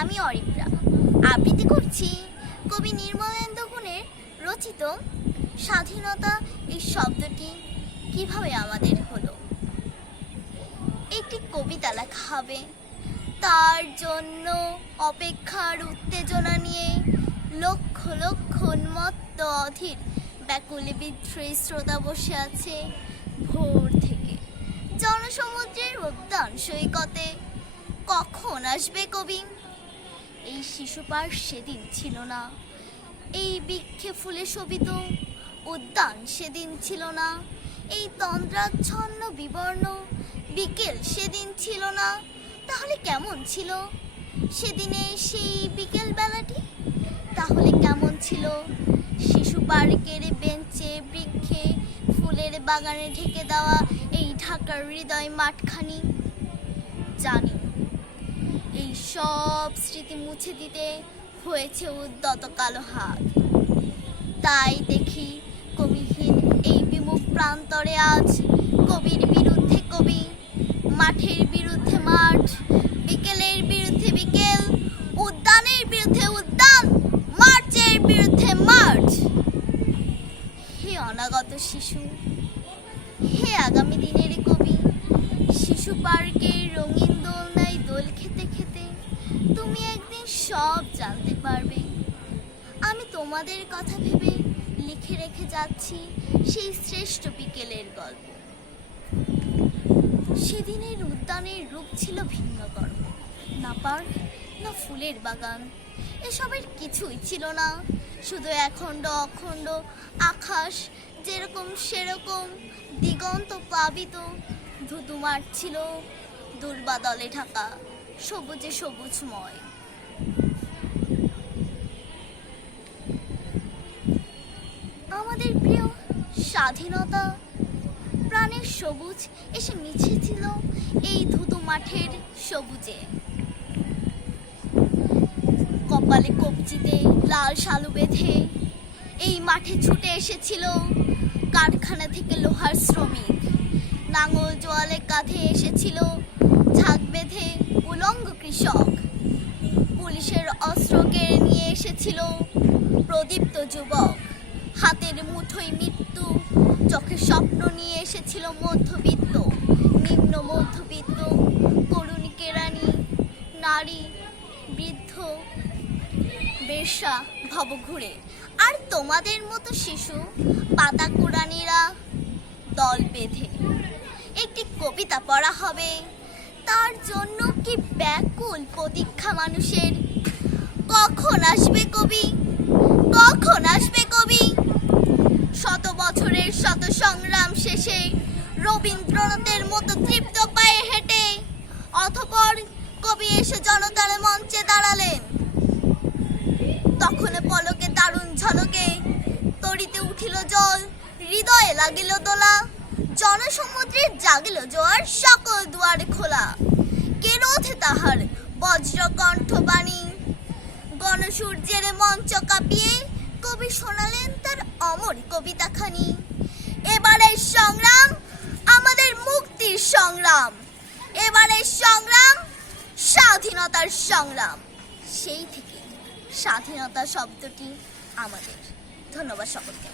আমি অরিত্রা আবৃত্তি করছি কবি নির্মলেন্দু গুণের রচিত স্বাধীনতা এই শব্দটি কিভাবে আমাদের হলো। একটি কবিতা লেখা হবে, তার জন্য অপেক্ষার উত্তেজনা নিয়ে লক্ষ লক্ষ উন্মত্ত অধীর ব্যাকুল বিদ্রোহী শ্রোতা বসে আছে ভোর থেকে জনসমুদ্রের উদ্যান সৈকতে। কখন আসবে কবি? এই শিশুপার সেদিন ছিল না, এই বৃক্ষে ফুলে শোভিত উদ্যান সেদিন ছিল না, এই তন্দ্রাচ্ছন্ন বিবর্ণ বিকেল সেদিন ছিল না। তাহলে কেমন ছিল সেদিনে সেই বিকেল বেলাটি? তাহলে কেমন ছিল শিশু পার্কের বেঞ্চে বৃক্ষে ফুলের বাগানে ঢেকে দেওয়া এই ঢাকার হৃদয় মাঠখানি? জানি এই সব স্মৃতি মুছে দিতে হয়েছে উদ্যত কালো হাত। তাই দেখি কবিহীন এই বিমুখ প্রান্তরে আজ কবির বিরুদ্ধে কবি, মাঠের বিরুদ্ধে মাঠ, বিকেলের বিরুদ্ধে বিকেল, উদ্যানের বিরুদ্ধে উদ্যান, মার্চের বিরুদ্ধে মার্চ। হে অনাগত শিশু, হে আগামী দিনের কবি, শিশু পার্কের রঙিন দোলনায় দোল খেতে খেতে তুমি একদিন সব জানতে পারবে। আমি তোমাদের কথা ভেবে লিখে রেখে যাচ্ছি সেই শ্রেষ্ঠ বিকেলের গল্প। সেদিনের উদ্যানের রূপ ছিল ভিন্নতর, না পার্ক না ফুলের বাগান, এসবের কিছুই ছিল না। শুধু অখণ্ড অখণ্ড আকাশ, যেরকম সেরকম দিগন্ত প্লাবিত ধুধু মাঠ ছিল দুর্বাদলে ঢাকা, সবুজে সবুজময়। আমাদের প্রিয় স্বাধীনতা প্রাণের সবুজ এসে মিশেছিল এই ধুধু মাঠের সবুজে। কপালে কবজিতে লাল শালু বেঁধে এই মাঠে ছুটে এসেছিল কারখানা থেকে লোহার শ্রমিক, নাঙল জোয়ালে কাঁধে এসেছিল ঝাঁক বেঁধে উলঙ্গ কৃষক, পুলিশের অস্ত্র কেড়ে নিয়ে এসেছিল প্রদীপ্ত যুবক, হাতের মুঠোয় মৃত্যু, চোখে স্বপ্ন নিয়ে এসেছিল মধ্যবিত্ত, নিম্ন মধ্যবিত্ত, করুণী কেরানি, নারী, বৃদ্ধ, বেশ্যা ভবঘুরে। আর তোমাদের মতো শিশু পাতা কুড়ানিরা দল বেঁধে একটি কবিতা পড়া হবে। তার জন্য কি ব্যাকুল প্রতীক্ষা মানুষের। কখন আসবে কবি, কখন আসবে কবি? শত বছরের শত সংগ্রাম শেষে রবীন্দ্রনাথের মতো তৃপ্ত পায়ে হেঁটে অতঃপর কবি এসে জনতার মঞ্চে দাঁড়ালেন। তখন পলকে দারুণ ঝলকে তড়িতে উঠিল জল, হৃদয়ে লাগিল দোলা, জনসমুদ্রের জাগিল জোয়ার, সকল দুয়ার খোলা। কে রোধে তাহার বজ্র কণ্ঠবাণী? গণসূর্যের মঞ্চ কাঁপিয়ে কবি শোনালেন তার অমর কবিতাখানি। এবারের সংগ্রাম আমাদের মুক্তির সংগ্রাম, এবারের সংগ্রাম স্বাধীনতার সংগ্রাম। সেই থেকে স্বাধীনতা শব্দটি আমাদের। ধন্যবাদ সকলকে।